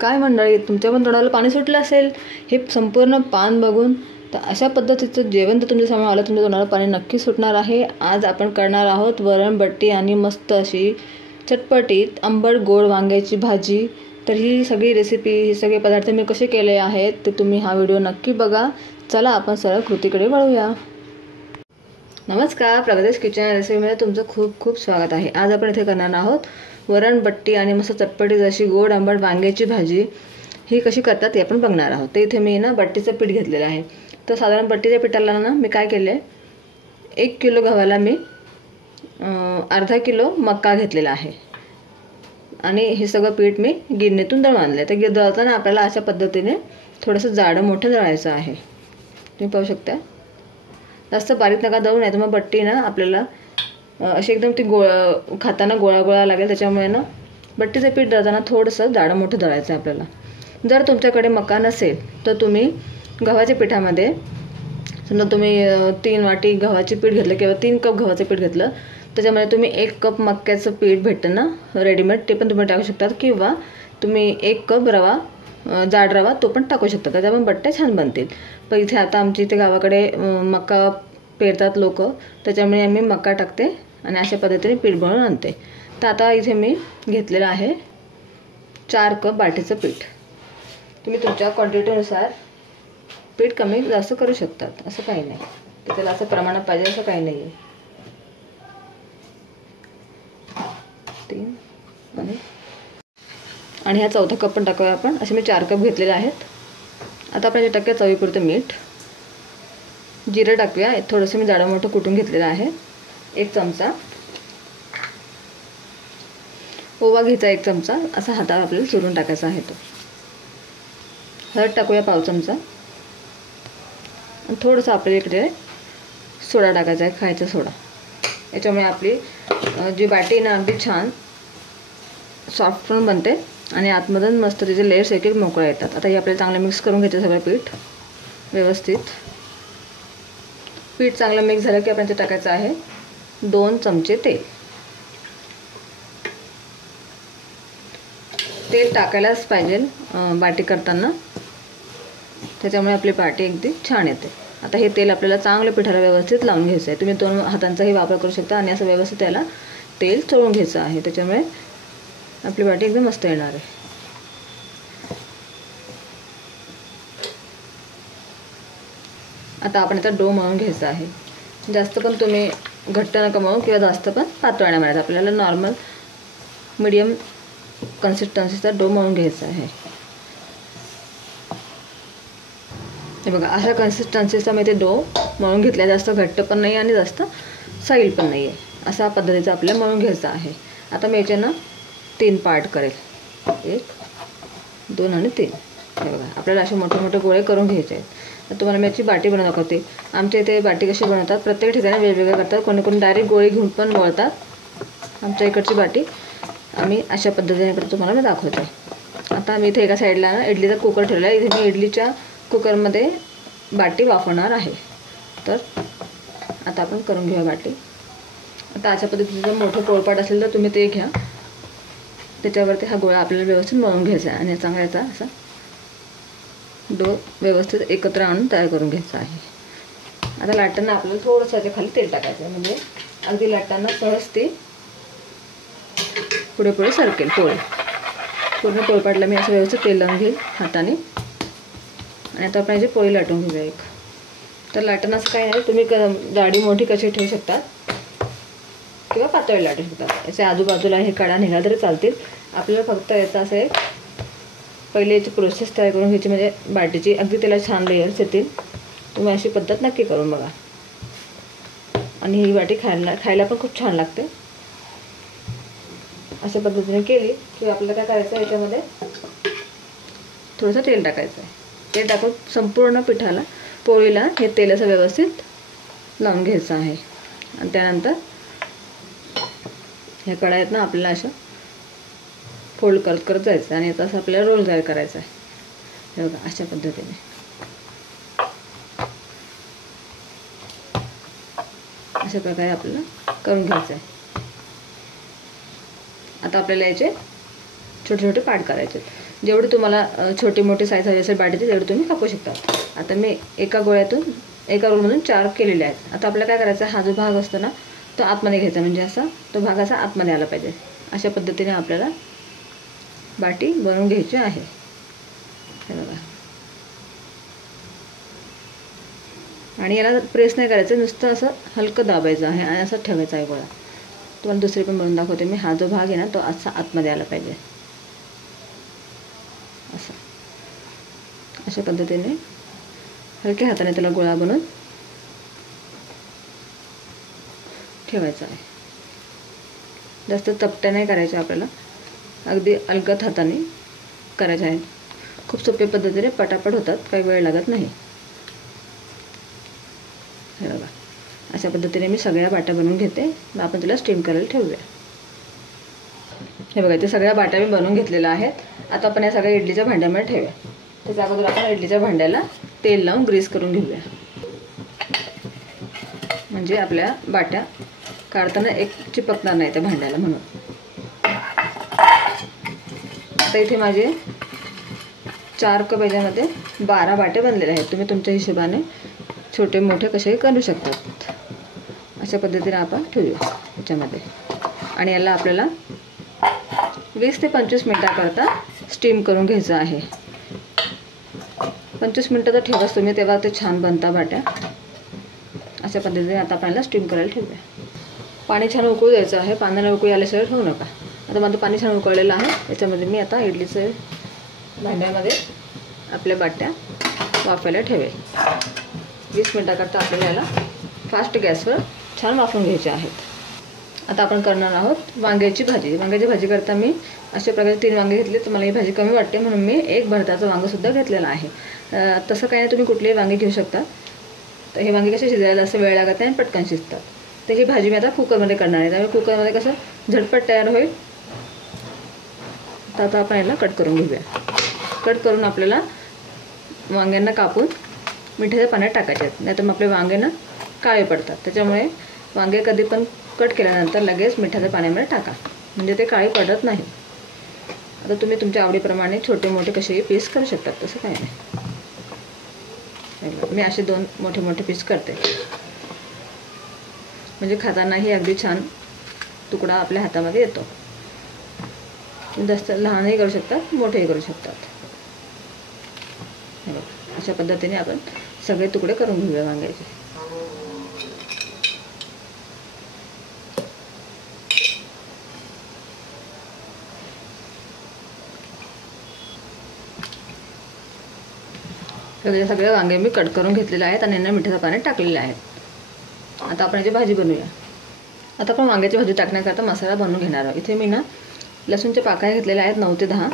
काय मंडळी, तुमच्या पण तोंडाला पाणी सुटलं असेल हे संपूर्ण पान बघून. तर अशा पद्धतीचं जेवण तर तुमच्या समोर आलं, तुमच्या तोंडाला पाणी नक्की सुटणार आहे. आज आपण करणार आहोत वरणबट्टी आणि मस्त अशी चटपटीत आंबट गोड वांग्याची भाजी. तर ही सगळी रेसिपी, हे सगळे पदार्थ मी कसे केले आहेत ते तुम्ही हा व्हिडिओ नक्की बघा. चला आपण सरळ कृतीकडे वळूया. नमस्कार, प्रगतीश किचन रेसिपीमध्ये तुमचं खूप खूप स्वागत आहे. आज आपण इथे करणार आहोत वरणबट्टी आणि मस्त चटपटीत अशी गोड आंबट वांग्याची भाजी. ही कशी करतात ते आपण बघणार आहोत. तर इथे मी ना बट्टीचं पीठ घेतलेलं आहे. तर साधारण बट्टीच्या पिठाला ना मी काय केले, 1 किलो गव्हाला मी अर्धा किलो मका घेतलेला आहे आणि हे सगळं पीठ मी गिरणीतून दळून आणलं. तर दळताना आपल्याला अशा पद्धतीने थोडंसं जाडं मोठं दळायचं आहे. तुम्ही पाहू शकता, जास्त बारीक नका दळू, नाही तर मग बट्टी ना आपल्याला अशी एकदम ती खाताना गोळा गोळा लागेल. त्याच्यामुळे ना बट्टीचं पीठ दळताना थोडंसं जाडं मोठं दळायचं आहे आपल्याला. जर तुमच्याकडे मका नसेल तर तुम्ही गव्हाच्या पिठामध्ये, समजा तुम्ही 3 वाटी गव्हाचे पीठ घेतलं किंवा 3 कप गव्हाचं पीठ घेतलं, त्याच्यामध्ये तुम्ही 1 कप मक्याचं पीठ भेटतं ना रेडीमेड, ते पण तुम्ही टाकू शकतात. किंवा तुम्ही 1 कप रवा, जाड रवा, तो पण टाकू शकता. त्याच्या पण बट्ट्या छान बनतील. पण इथे आता आमच्या इथे गावाकडे मका पेरतात लोक, त्याच्यामुळे आम्ही मका टाकते आणि अशा पद्धतीने पीठ बनवून आणते. तर आता इथे मी घेतलेलं आहे 4 कप बाटीचं पीठ. तुम्ही तुमच्या क्वांटिटीनुसार पीठ कमी जास्त करू शकतात, असं काही नाही. की त्याला असं प्रमाणात पाहिजे असं काही नाही आहे. 3 आणि हा चौथा कप पण टाकूया आपण. असे मी 4 कप घेतलेले आहेत. आता आपण जे टाकूया चवीपुरतं मीठ, जिरं टाकूया. थोडंसं मी जाडं मोठं कुटून घेतलेलं आहे 1 चमचा. ओवा घ्यायचा 1 चमचा, असा हातावर आपल्याला चुरून टाकायचा आहे तो. हळद टाकूया 1/2 चमचा आणि थोडंसं आपल्याला इकडे सोडा टाकायचा आहे, खायचा सोडा. याच्यामुळे आपली जी बाटी ना अगदी छान सॉफ्ट पण बनते आणि आतमधून मस्त तिचे लेयर्स एक एक मोकळ्या येतात. आता हे आपल्याला चांगलं मिक्स करून घ्यायचं सगळं पीठ व्यवस्थित. पीठ चांगलं मिक्स झालं की आपण ते टाकायचं आहे 2 चमचे तेल. तेल टाकायलाच पाहिजे बाटी करताना, त्याच्यामुळे आपली बाटी अगदी छान येते. आता हे तेल आपल्याला चांगलं पिठाला व्यवस्थित लावून घ्यायचं आहे. तुम्ही 2 हातांचाही वापर करू शकता आणि असं व्यवस्थित त्याला तेल चोळून घ्यायचं आहे. त्याच्यामुळे आपली बाटी एकदम मस्त येणार आहे. आता आपण आता डो मळून घ्यायचा आहे. जास्त पण तुम्ही घट्ट नका मळू किंवा जास्त पण पातळ नाही मळायचं. आपल्याला नॉर्मल मीडियम कन्सिस्टन्सीचा डो मळून घ्यायचा आहे. हे बघा, अशा कन्सिस्टन्सीचा मी ते डो मळून घेतला. जास्त घट्ट पण नाही आणि जास्त सैल पण नाही आहे, अशा पद्धतीचा आपल्याला मळून घ्यायचा आहे. आता मी याचे ना 3 पार्ट करेल, 1, 2 आणि 3. हे बघा, आपल्याला असे मोठे मोठे गोळे करून घ्यायचे आहेत. तर तुम्हाला मी याची बाटी बनवत दाखवते. आमच्या इथे बाटी कशी बनवतात, प्रत्येक ठिकाणी वेगवेगळं करतात. कोणी कोणी डायरेक्ट गोळी घेऊन पण वळतात. आमच्या इकडची बाटी आम्ही अशा पद्धतीने करतो, तुम्हाला मी दाखवते. आता मी इथे एका साईडला ना इडलीचा कुकर ठेवला आहे. इथे मी इडलीच्या कुकरमध्ये बाटी वाफवणार आहे. तर आता आपण करून घेऊया बाटी. आता अशा पद्धतीचं मोठं पोळपाट असेल तर तुम्ही ते घ्या. त्याच्यावरती हा गोळा आपल्याला व्यवस्थित मळून घ्यायचा आहे आणि चांगला याचा असा डो व्यवस्थित एकत्र आणून तयार करून घ्यायचा आहे. आता लाटताना आपल्याला थोडंसं याच्या खाली तेल टाकायचं आहे, म्हणजे अगदी लाटताना सहज ती पुढे पुढे सरकेल. पूर्ण पोळपाटला मी असं व्यवस्थित तेल लावून घेईल हाताने. आणि आता आपण याची पोळी लाटून घेऊया एक. तर लाटणं असं काही नाही, तुम्ही जाडी मोठी कशी ठेवू शकतात किंवा पातळ लाटू शकतात. याच्या आजूबाजूला हे कडा निघाला तरी चालतील. आपल्याला फक्त याचा असं एक पहिले याची प्रोसेस तयार करून घ्यायची, म्हणजे बाटीची अगदी त्याला छान लेयर्स येतील. तुम्ही अशी पद्धत नक्की करून बघा. आणि ही बाटी खायला पण खूप छान लागते. अशा पद्धतीने केली की आपल्याला काय करायचं आहे, याच्यामध्ये थोडंसं तेल टाकायचं आहे. तेल टाकून संपूर्ण पिठाला, पोळीला हे तेल असं व्यवस्थित लावून घ्यायचं आहे. आणि त्यानंतर ह्या कढया आहेत ना, आपल्याला अशा फोल्ड करत करत जायचं आणि याचा असं आपल्याला रोल तयार करायचा आहे. हे बघा, अशा पद्धतीने अशा प्रकारे आपल्याला करून घ्यायचं आहे. आता आपल्याला याचे छोटे छोटे पार्ट करायचे. जेवढे तुम्हाला छोटे मोठे साईज हवी असेल बाटीचे तेवढे तुम्ही कापू शकता. आता मी एका रोलमधून 4 केलेले आहेत. आता आपल्याला काय करायचं, हा जो भाग असतो ना तो आतमध्ये घ्यायचा, म्हणजे असा तो भाग असा आतमध्ये आला पाहिजे. अशा पद्धतीने आपल्याला बाटी बनवून घ्यायची आहे. हे बघा. आणि याला प्रेस नाही करायचं, नुसतं असं हलकं दाबायचं आहे आणि असं ठेवायचं आहे गोळा. तुम्हाला दुसरी पण बनवून दाखवते मी. हा जो भाग आहे ना तो असा आतमध्ये आला पाहिजे. असं अशा पद्धतीने हलक्या हाताने त्याला गोळा बनवून ठेवायचा आहे. जास्त चपट्या नाही करायच्या आपल्याला, अगदी अलगद हाताने करायचे आहे. खूप सोप्या पद्धतीने पटापट होतात, काही वेळ लागत नाही. हे बघा, अशा पद्धतीने मी सगळ्या बाट्या बनवून घेते. मग आपण त्याला स्टीम करायला ठेवूया. हे बघा, ते सगळ्या बाट्या मी बनवून घेतलेल्या आहेत. आता आपण या सगळ्या इडलीच्या भांड्यामध्ये ठेवूया. त्याच्या अगोदर आपण इडलीच्या भांड्याला तेल लावून ग्रीस करून घेऊया, म्हणजे आपल्या बाट्या काढताना एक चिपकणार नाही त्या भांड्याला म्हणून. आता इथे माझे 4 कप याच्यामध्ये 12 बाट्या बनलेल्या आहेत. तुम्ही तुमच्या हिशोबाने छोटे मोठे कसेही करू शकतात. अशा पद्धतीने आपण ठेवूया याच्यामध्ये. आणि याला आपल्याला 20 ते 25 मिनटाकरता स्टीम करून घ्यायचं आहे. 25 मिनटं तर ठेवाच तुम्ही, तेव्हा ते छान बनतात बाट्या. अशा पद्धतीने आता आपल्याला स्टीम करायला ठेवूया. पाणी छान उकळू द्यायचं आहे. पाण्याला उकळी आल्याशिवाय ठेवू नका. आता माझं पाणी छान उकळलेलं आहे. याच्यामध्ये मी आता इडलीचं भांड्यामध्ये आपल्या बाट्या वाफायला ठेवेल. 20 मिनटाकरता आपल्याला याला फास्ट गॅसवर छान वाफवून घ्यायचे आहेत. आता आपण करणार आहोत वांग्याची भाजी. वांग्याची भाजी करता मी अशा प्रकारे 3 वांगे घेतले. तर मला ही भाजी कमी वाटते म्हणून मी 1 भरताचं वांगंसुद्धा घेतलेलं आहे. तसं काही नाही, तुम्ही कुठलेही वांगे घेऊ शकता. तर हे वांगे कसे शिजायला असं वेळ लागत नाही, पटकन शिजतात. तर ही भाजी मी आता कुकरमध्ये करणार आहे. त्यामुळे कुकरमध्ये कसं झटपट तयार होईल. तर आता आपण याला कट करून घेऊया. कट करून आपल्याला वांग्यांना कापून मिठाच्या पाण्यात टाकायचे आहेत, नाहीतर मग आपले वांगे ना काळे पडतात. त्याच्यामुळे वांगे कधी पण कट केल्यानंतर लगेच मिठाच्या पाण्यामध्ये टाका, म्हणजे ते काळे पडत नाही. आता तुम्ही तुमच्या आवडीप्रमाणे छोटे मोठे कसेही पीस करू शकतात, तसं काही नाही. मी असे 2 मोठे मोठे पीस करते, म्हणजे खातानाही अगदी छान तुकडा आपल्या हातामध्ये येतो. जास्त लहानही करू शकतात, मोठेही करू शकतात. अशा पद्धतीने आपण सगळे तुकडे करून घेऊया वांग्याचे. सगळे वांगे मी कट करून घेतलेले आहेत आणि यांना मिठाच्या पाण्यात टाकलेले आहेत. आता आपण याची भाजी बनवूया. आता आपण वांग्याची भाजी टाकण्याकरता मसाला बनवून घेणार आहोत. इथे मी ना लसूणच्या पाकळ्या घेतलेल्या आहेत 9 ते 10.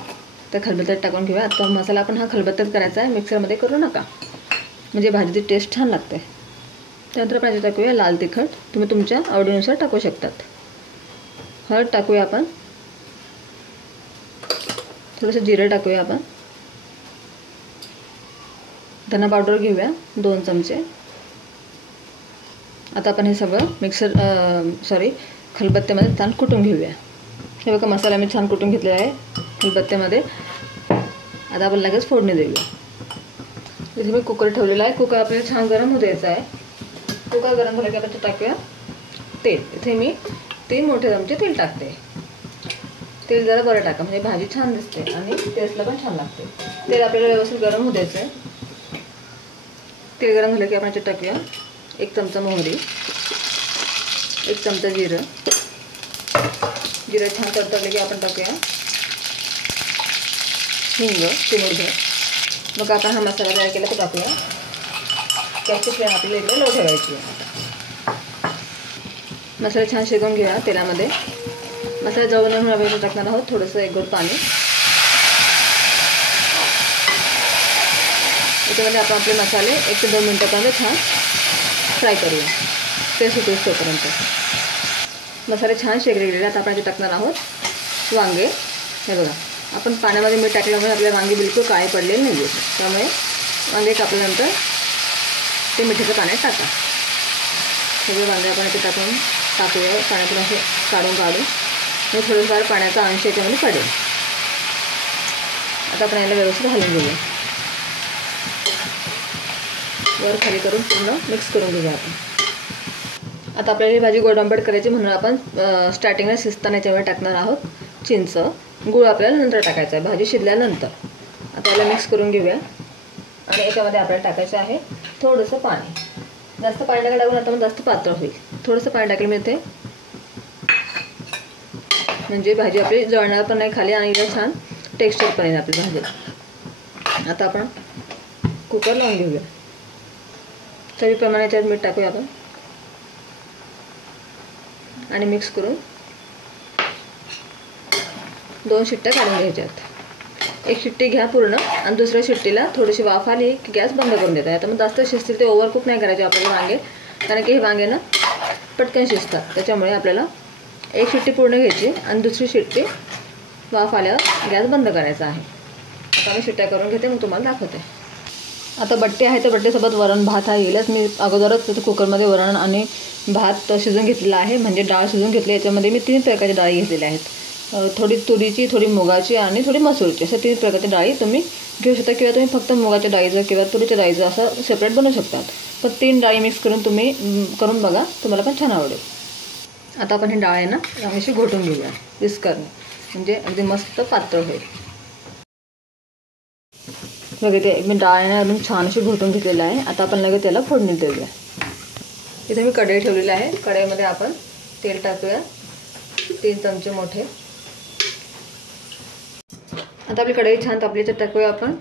त्या खलबत्त्यात टाकून घेऊया. आता मसाला आपण हा खलबत्त्यात करायचा आहे, मिक्सरमध्ये करू नका, म्हणजे भाजीची टेस्ट छान लागते. त्यानंतर आपण याच्यात टाकूया लाल तिखट. तुम्ही तुमच्या आवडीनुसार टाकू शकतात. हळद टाकूया आपण. थोडंसं जिरं टाकूया आपण. धना पावडर घेऊया 2 चमचे. आता आपण हे सगळं खलबत्त्यामध्ये छान कुटून घेऊया. हे बघा, मसाला मी छान कुटून घेतलेला आहे खलबत्त्यामध्ये. आता आपण लगेच फोडणी देऊया. इथे मी कुकर ठेवलेला आहे. कुकर आपल्याला छान गरम होऊ द्यायचा आहे. कुकर गरम झालं की आपण टाकूया तेल. इथे मी 3 मोठे चमचे तेल टाकते. तेल जरा बरं टाका, म्हणजे भाजी छान दिसते आणि टेस्टला पण छान लागते. तेल आपल्याला व्यवस्थित गरम होऊ द्यायचं आहे. तेल गरम झालं की आपण याच्यात टाकूया 1 चमचा मोहरी, 1 चमचा जिरं. जिरं छान तडतडले की आपण टाकूया हिंग चिमूटभर. मग आपण हा मसाला तयार केला तर टाकूया. गॅसची फ्लेम आपल्याला इकडे लो ठेवायची आहे. मसाला छान शिजवून घेऊया तेलामध्ये. मसाला जवळ म्हणून आपण टाकणार आहोत थोडंसं 1 घोट पाणी. याच्यामध्ये आपण आपले मसाले 1 ते 2 मिनटापर्यंत छान फ्राय करूया, ते सुटेस तोपर्यंत. मसाले छान शेकले गेलेले. आता आपण टाकणार आहोत वांगे. हे बघा, आपण पाण्यामध्ये मीठ टाकल्यामुळे आपले वांगे बिलकुल काळे पडलेले नाही आहेत. त्यामुळे वांगे कापल्यानंतर ते मिठाच्या पाण्यात टाका. सगळे वांगे आपण इथे टाकूया पाण्यातून असे काढून आणि थोडंफार पाण्याचा अंश याच्यामध्ये पडेल. आता आपण याला व्यवस्थित हलवून घेऊया. वर खाली करून पूर्ण मिक्स करून घेऊया आपण. आता आपल्याला ही भाजी गोड आंबट करायची म्हणून आपण स्टार्टिंगला शिजताना याच्यामध्ये टाकणार आहोत चिंच. गूळ आपल्याला नंतर टाकायचा आहे भाजी शिजल्यानंतर. आता याला मिक्स करून घेऊया. आणि याच्यामध्ये आपल्याला टाकायचं आहे थोडंसं पाणी. जास्त पाणी नका टाकून, आता मग जास्त पातळ होईल. थोडंसं पाणी टाकलं मी इथे, म्हणजे भाजी आपली जळणार पण नाही खाली आणि इथं छान टेक्स्चर पण येईल आपली भाजीला. आता आपण कुकर लावून घेऊया. चवीप्रमाणे याच्यात मीठ टाकूया आपण आणि मिक्स करून 2 शिट्ट्या काढून घ्यायच्यात. एक शिट्टी घ्या पूर्ण आणि दुसऱ्या शिट्टीला थोडीशी वाफ आली की गॅस बंद करून देता. आता मग जास्त शिजतील ते ओव्हरकुक नाही करायचे आपल्याला वांगे, कारण की हे वांगे ना पटकन शिजतात. त्याच्यामुळे आपल्याला एक शिट्टी पूर्ण घ्यायची आणि दुसरी शिट्टी वाफ आल्यावर गॅस बंद करायचा आहे. आता मी शिट्ट्या करून घेते, मग तुम्हाला दाखवते. आता बट्टी आहे तर बट्टीसोबत वरण भात हा येईलच. मी अगोदरच कुकरमध्ये वरण आणि भात शिजून घेतलेला आहे, म्हणजे डाळ शिजून घेतली. याच्यामध्ये मी 3 प्रकारच्या डाळी घेतलेल्या आहेत. थोडी तुरीची, थोडी मुगाची आणि थोडी मसूरची, अशा 3 प्रकारच्या डाळी तुम्ही घेऊ शकता. किंवा तुम्ही फक्त मुगाच्या डाळीचं किंवा तुरीच्या डाळीचं असं सेपरेट बनवू शकतात. पण 3 डाळी मिक्स करून तुम्ही करून बघा, तुम्हाला पण छान आवडेल. आता आपण ही डाळ आहे ना अशी घोटून घेऊया विस्करने, म्हणजे अगदी मस्त पातळ होईल. लगेच ते मी डाळ आहे ना अजून छान अशी घोटून घेतलेलं आहे. आता आपण लगेच त्याला फोडणी देऊया. इथे मी कढई ठेवलेली आहे. कढईमध्ये आपण तेल टाकूया 3 चमचे मोठे. आता आपली कढई छान तापली तर टाकूया आपण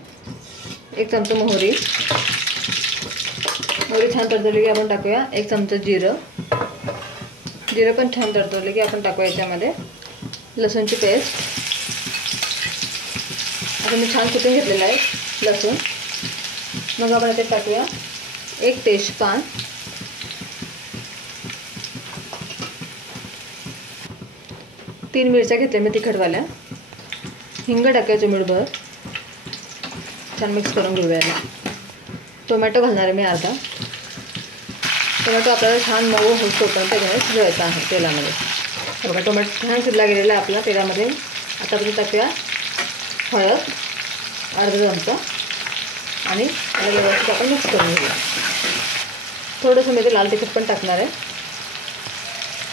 1 चमचा मोहरी. मोहरी छान तडतडली की आपण टाकूया 1 चमचा जिरं. जिरं पण छान तडतडले की आपण टाकूया याच्यामध्ये लसूणची पेस्ट. आता मी छान कुटून घेतलेलं आहे लसूण. मग आपण याच्यात टाकूया 1 तेजपान, 3 मिरच्या घेतल्या मी तिखटवाल्या. हिंग टाकायचं चिमूटभर. छान मिक्स करून घेऊया. टोमॅटो घालणार आहे मी अर्धा. टोमॅटो आपल्याला छान मऊ होतोपर्यंत त्याच्यामध्ये शिजवायचा आहे तेलामध्ये. बघा टोमॅटो छान शिजला गेलेला आहे आपला तेलामध्ये. आता आपण टाकूया हळद अर्धा चमचा आणि त्याला व्यवस्थित आपण मिक्स करून घेऊया. थोडंसं मी ते लाल तिखट पण टाकणार आहे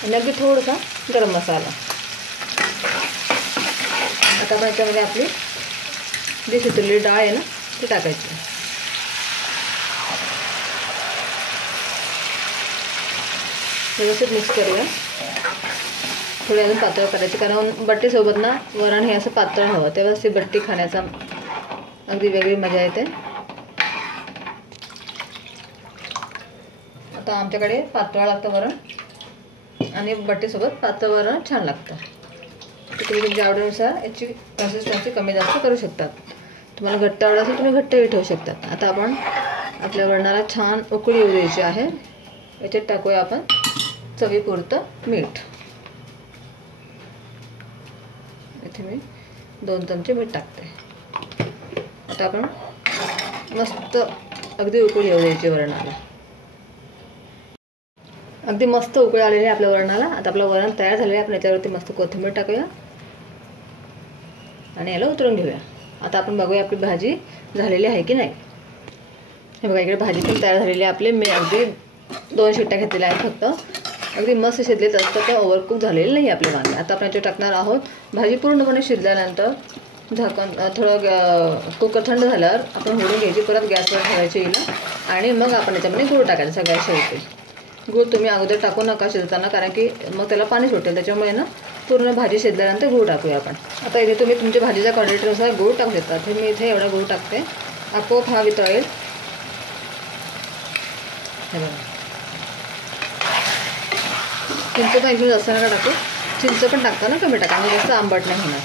आणि अगदी थोडासा गरम मसाला. आता आपण याच्यामध्ये आपली जी शिजलेली डाळ आहे ना ती टाकायची. व्यवस्थित मिक्स करूया. थोडी अजून पातळ करायची, कारण बट्टीसोबत ना वरण हे असं पातळ हवं, तेव्हाच ती बट्टी खाण्याचा अगदी वेगळी मजा येते. आता आमच्याकडे पातळ लागतं वरण आणि बट्टीसोबत पातळ वरण छान लागतं. तुम्ही तुमच्या आवडीनुसार याची कन्सिस्टन्सी कमी जास्त करू शकतात. तुम्हाला घट्ट आवडत असेल तुम्ही घट्टही ठेवू शकतात. आता आपण आपल्या वरणाला छान उकळी येऊ द्यायची आहे. याच्यात टाकूया आपण चवीपुरतं मीठ. इथे मी 2 चमचे मीठ टाकते. आता आपण मस्त अगदी उकळी येऊ द्यायची वरणाला. अगदी मस्त उकळी आलेली आहे आपल्या वरणाला. आता आपलं वरण तयार झालेलं आहे. आपण याच्यावरती मस्त कोथिंबीर टाकूया आणि याला उतरून घेऊया. आता आपण बघूया आपली भाजी झालेली आहे की नाही. हे बघा इकडे भाजी पण तयार झालेली आहे आपली. मी अगदी 2 शिट्ट्या घेतलेल्या आहेत फक्त. अगदी मस्त शिजलेच असतं, तर ओव्हरकुक झालेलं नाही आपले वांगे. आता आपण याच्यावर टाकणार आहोत. भाजी पूर्णपणे शिजल्यानंतर झाकण थोडं कुकर थंड झाल्यावर आपण होडून घ्यायची, परत गॅसवर ठेवायची हिला आणि मग आपण याच्यामध्ये गूळ टाकायचं सगळ्यात शेवटी. गूळ तुम्ही अगोदर टाकू नका शिजताना, कारण की मग त्याला पाणी सुटेल. त्याच्यामुळे ना पूर्ण भाजी शिजल्यानंतर गूळ टाकूया आपण. आता इथे तुम्ही तुमच्या भाजीच्या क्वांटिटीनुसार गूळ टाकू शकता. हे मी इथे एवढा गूळ टाकते. आपोआप हा वितळेल. हे बघा चिंच पण एकदम जास्त नका टाकू. चिंच पण टाकताना कमी टाका, म्हणजे जास्त आंबट नाही होणार.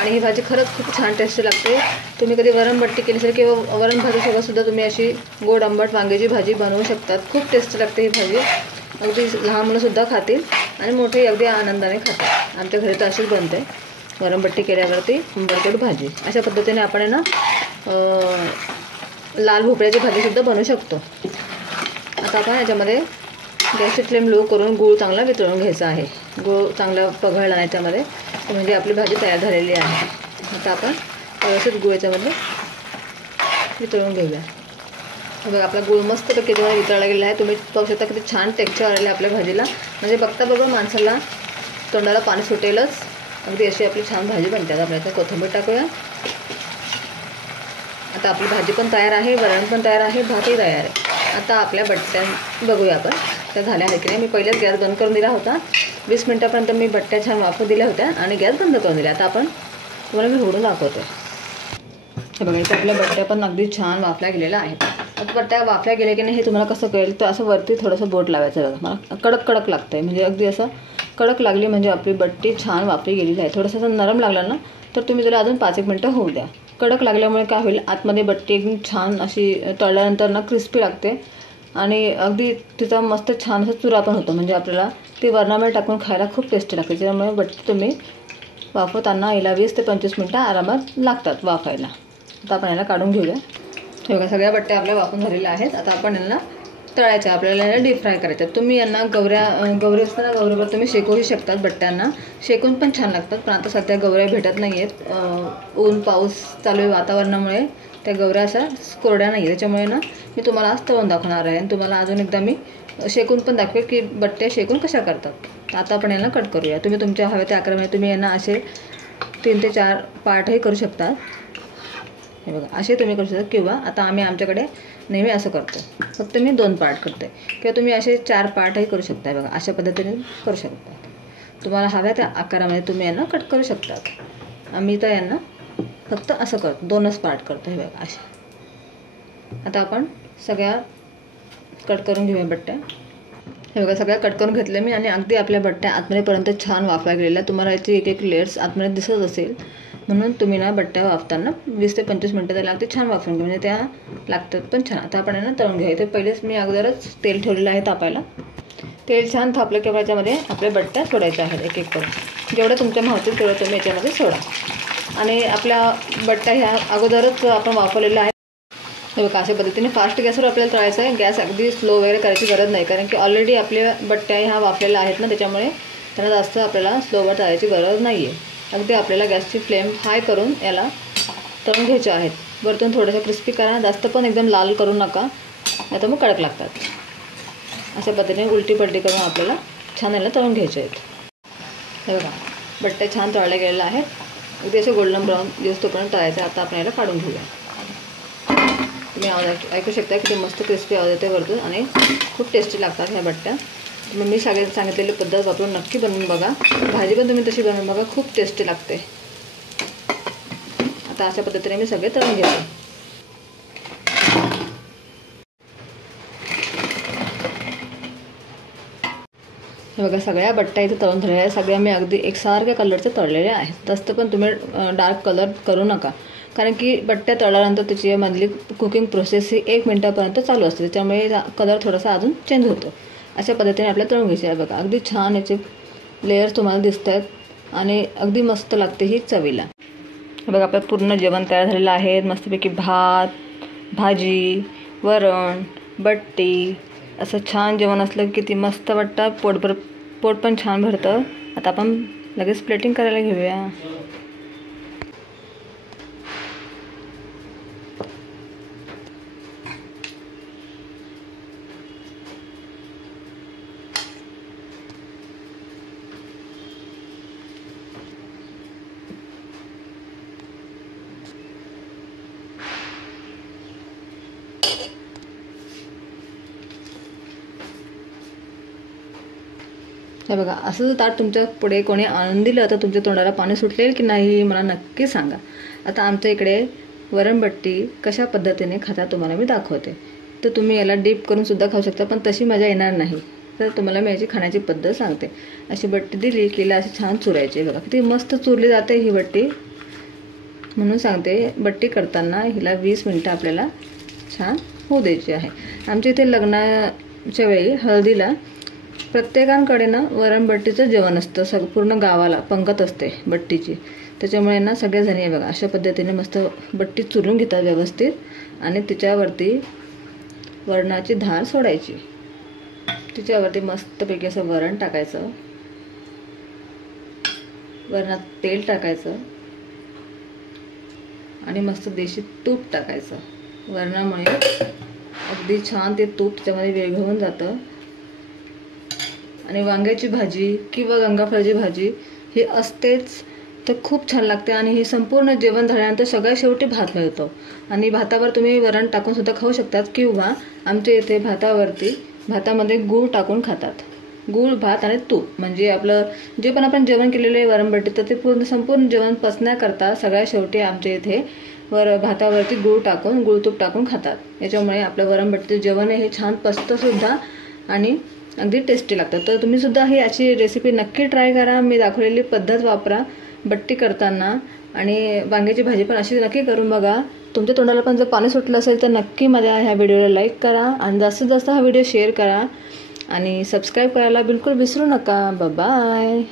आणि ही भाजी खरंच खूप छान टेस्टी लागते. तुम्ही कधी वरण बट्टी केली असेल किंवा वरण भाजीसोबत सुद्धा तुम्ही अशी गोड आंबट वांग्याची भाजी बनवू शकतात. खूप टेस्टी लागते ही भाजी. अगदी लहान मुलंसुद्धा खातील आणि मोठेही अगदी आनंदाने खातात. आमच्या घरी तर अशीच बनते वरणबट्टी केल्यावरती आंबट भाजी. अशा पद्धतीने आपण ना लाल भोपळ्याची भाजीसुद्धा बनवू शकतो. आता आपण याच्यामध्ये गॅसची फ्लेम लो करून गूळ चांगला वितळून घ्यायचा आहे. गूळ चांगला पघळला याच्यामध्ये म्हणजे आपली भाजी तयार झालेली आहे. आता आपण व्यवस्थित गुळ याच्यामध्ये वितळून घेऊया. बघा आपला गुळ मस्तपैकी जेव्हा वितळला गेला आहे, तुम्ही पाहू शकता किती छान टेक्स्चर आलेलं आहे आपल्या भाजीला. म्हणजे बघता बरोबर माणसाला तोंडाला पाणी सुटेलच, अगदी अशी आपली छान भाजी बनते. आता आपण याच्यात कोथिंबीर टाकूया. आता आपली भाजी पण तयार आहे, वरण पण तयार आहे, भातही तयार आहे. आता आपल्या बट्ट्या बघूया आपण त्या झाल्या आहेत की नाही. मी पहिलेच गॅस बंद करून दिला होता. 20 मिनटापर्यंत मी बट्ट्या छान वाफू दिल्या होत्या आणि गॅस बंद करून दिला. आता आपण तुम्हाला मी उघडून दाखवते. हे बघा इथे आपल्या बट्ट्या पण अगदी छान वाफल्या गेलेल्या आहेत. आता बट्ट्या वाफल्या गेल्या की नाही हे तुम्हाला कसं कळेल, तर असं वरती थोडंसं बोट लावायचं. बघा मला कडक कडक लागतं आहे, म्हणजे अगदी असं कडक लागली म्हणजे आपली बट्टी छान वाफली गेलेली आहे. थोडंसं असं नरम लागला ना तर तुम्ही त्याला अजून 5-1 मिनटं होऊ द्या. कडक लागल्यामुळे काय होईल, आतमध्ये बट्टी एकदम छान अशी तळल्यानंतर ना क्रिस्पी लागते आणि अगदी तिचा मस्त छान असा चुरा पण होतो. म्हणजे आपल्याला ती वरणामध्ये टाकून खायला खूप टेस्टी लागते. त्यामुळे बट्टी तुम्ही वाफवताना याला 20 ते 25 मिनटं आरामात लागतात वाफायला. आता आपण याला काढून घेऊया. हे बघा सगळ्या बट्ट्या आपल्या वाफून झालेल्या आहेत. आता आपण यांना तळायच्या, आपल्याला यांना डीप फ्राय करायच्या. तुम्ही यांना गौरी असताना गौरीवर तुम्ही शेकूही शकतात. बट्ट्यांना शेकून पण छान लागतात, पण आता सध्या गौऱ्या भेटत नाही आहेत. ऊन पाऊस चालू आहे वातावरणामुळे त्या गौऱ्या अशा कोरड्या नाही. त्याच्यामुळे ना मी तुम्हाला आज तळून दाखवणार आहे आणि तुम्हाला अजून एकदा मी शेकून पण दाखवेल की बट्ट्या शेकून कशा करतात. आता आपण यांना कट करूया. तुम्ही तुमच्या हव्या त्या आकारामध्ये तुम्ही यांना असे 3 ते 4 पार्टही करू शकता. हे बघा असे तुम्ही करू शकता, किंवा आता आम्ही आमच्याकडे नेहमी असं करतो, फक्त मी 2 पार्ट करते. किंवा तुम्ही असे 4 पार्टही करू शकता. बघा अशा पद्धतीने करू शकता. तुम्हाला हव्या त्या आकारामध्ये तुम्ही यांना कट करू शकतात. आम्ही तर यांना फक्त असं करतो, 2च पार्ट करतो. हे बघा अशा. आता आपण सगळ्या कट करून घेऊया बट्ट्या. हे बघा सगळ्या कट करून घेतल्या मी आणि अगदी आपल्या बट्ट्या आतमध्येपर्यंत छान वाफल्या गेलेल्या. तुम्हाला याची एक लेयर्स आतमध्ये दिसत असेल, म्हणून तुम्ही ना बट्ट्या वाफताना 20 ते 25 मिनटं त्याला लागते छान वाफून घ्या, म्हणजे त्या लागतात पण छान. आता आपण यांना तळून घ्या. इथे पहिलेच मी अगोदरच तेल ठेवलेलं आहे तापायला. तेल छान तापलं किंवा याच्यामध्ये आपल्या बट्ट्या सोडायच्या आहेत एक एक करून. जेवढं तुमच्या मावतील तेवढं तुम्ही याच्यामध्ये सोडा. आणि आपल्या बट्ट्या ह्या अगोदरच आपण वाफवलेल्या आहेत. हे बघा अशा पद्धतीने फास्ट गॅसवर आपल्याला तळायचं आहे. गॅस अगदी स्लो वगैरे करायची गरज नाही, कारण की ऑलरेडी आपल्या बट्ट्या ह्या वाफलेल्या आहेत ना, त्याच्यामुळे त्यांना जास्त आपल्याला स्लोवर तळायची गरज नाही आहे. अगदी आपल्याला गॅसची फ्लेम हाय करून याला तळून घ्यायचे आहेत. वरतून थोडंसं क्रिस्पी करा, जास्त पण एकदम लाल करू नका, नाही तर मग कडक लागतात. अशा पद्धतीने उलटी पलटी करून आपल्याला छान याला तळून घ्यायचे आहेत. हे बघा बट्ट्या छान तळल्या गेलेल्या आहेत. अगदी असे गोल्डन ब्राऊन दिवस तोपर्यंत तळायचे. आता आपण याला काढून घेऊया. तुम्ही आवाज ऐकू शकता की ते मस्त क्रिस्पी आवाज येते वरतून आणि खूप टेस्टी लागतात ह्या बट्ट्या. मग मी सांगितलेली पद्धत वापरून नक्की बनवून बघा. भाजी पण तुम्ही तशी बनवून बघा, खूप टेस्टी लागते. आता अशा पद्धतीने मी सगळे तळून घेते. हे बघा सगळ्या बट्ट्या इथे तळून झालेल्या आहेत. सगळ्या मी अगदी एकसारख्या कलरचे तळलेले आहेत. जास्त पण तुम्ही डार्क कलर करू नका, कारण की बट्ट्या तळल्यानंतर त्याची मधली कुकिंग प्रोसेस ही 1 मिनिटापर्यंत चालू असते. त्याच्यामुळे कलर थोडासा अजून चेंज होतो. अशा पद्धतीने आपल्याला तळून घ्यायचे आहे. बघा अगदी छान याचे लेयर्स तुम्हाला दिसत आहेत आणि अगदी मस्त लागते ही चवीला. बघा आपलं पूर्ण जेवण तयार झालेलं आहे. मस्तपैकी भात, भाजी, वरण, बट्टी असं छान जेवण असलं की किती मस्त वाटतं. पोट पण छान भरतं. आता आपण लगेच प्लेटिंग करायला घेऊया. हे बघा असं ताट तुमच्या पुढे कोणी आणून दिलं तर तुमच्या तोंडाला पाणी सुटलेल की नाही मला नक्की सांगा. आता आमच्या इकडे वरणबट्टी कशा पद्धतीने खाता तुम्हाला मी दाखवते. तर तुम्ही याला डीप करून सुद्धा खाऊ शकता, पण तशी मजा येणार नाही. तर तुम्हाला मी याची खाण्याची पद्धत सांगते. अशी बट्टी दिली की हिला अशी छान चुरायची. बघा किती मस्त चुरली जाते ही बट्टी. म्हणून सांगते बट्टी करताना हिला 20 मिनटं आपल्याला छान होऊ द्यायची आहे. आमच्या इथे लग्नाच्या वेळी हळदीला प्रत्येकांकडे ना वरणबट्टीचं जेवण असतं. पूर्ण गावाला पंगत असते बट्टीची. त्याच्यामुळे ना सगळेजणी बघा अशा पद्धतीने मस्त बट्टी चुरून घेतात व्यवस्थित आणि तिच्यावरती वरणाची धार सोडायची. तिच्यावरती मस्तपैकी असं वरण टाकायचं. वरणात तेल टाकायचं आणि मस्त देशी तूप टाकायचं वरणामुळे अगदी छान ते तूप त्याच्यामध्ये विरघळून जातं. आणि वांग्याची भाजी किंवा गंगाफळाची भाजी ही असतेच तर खूप छान लागते. आणि हे संपूर्ण जेवण झाल्यानंतर सगळ्यात शेवटी भात मिळतो आणि भातावर तुम्ही वरण टाकून सुद्धा खाऊ शकतात किंवा आमच्या इथे भातामध्ये गूळ टाकून खातात. गूळ, भात आणि तूप म्हणजे आपलं जे पण आपण जेवण केलेलं आहे वरणबट्टी तर ते संपूर्ण जेवण पचण्याकरता सगळ्यात शेवटी आमच्या इथे भातावरती गूळ तूप टाकून खातात. याच्यामुळे आपलं वरणबट्टीचं जेवण हे छान पचतं सुद्धा आणि अगदी टेस्टी लागतं. तर तुम्ही सुद्धा ही याची रेसिपी नक्की ट्राय करा. मी दाखवलेली पद्धत वापरा बट्टी करताना. आणि वांग्याची भाजी पण अशी नक्की करून बघा. तुमच्या तोंडाला पण जर पाणी सुटलं असेल तर नक्की माझ्या ह्या व्हिडिओला लाईक करा आणि जास्तीत जास्त हा व्हिडिओ शेअर करा आणि सबस्क्राईब करायला बिलकुल विसरू नका. बाय.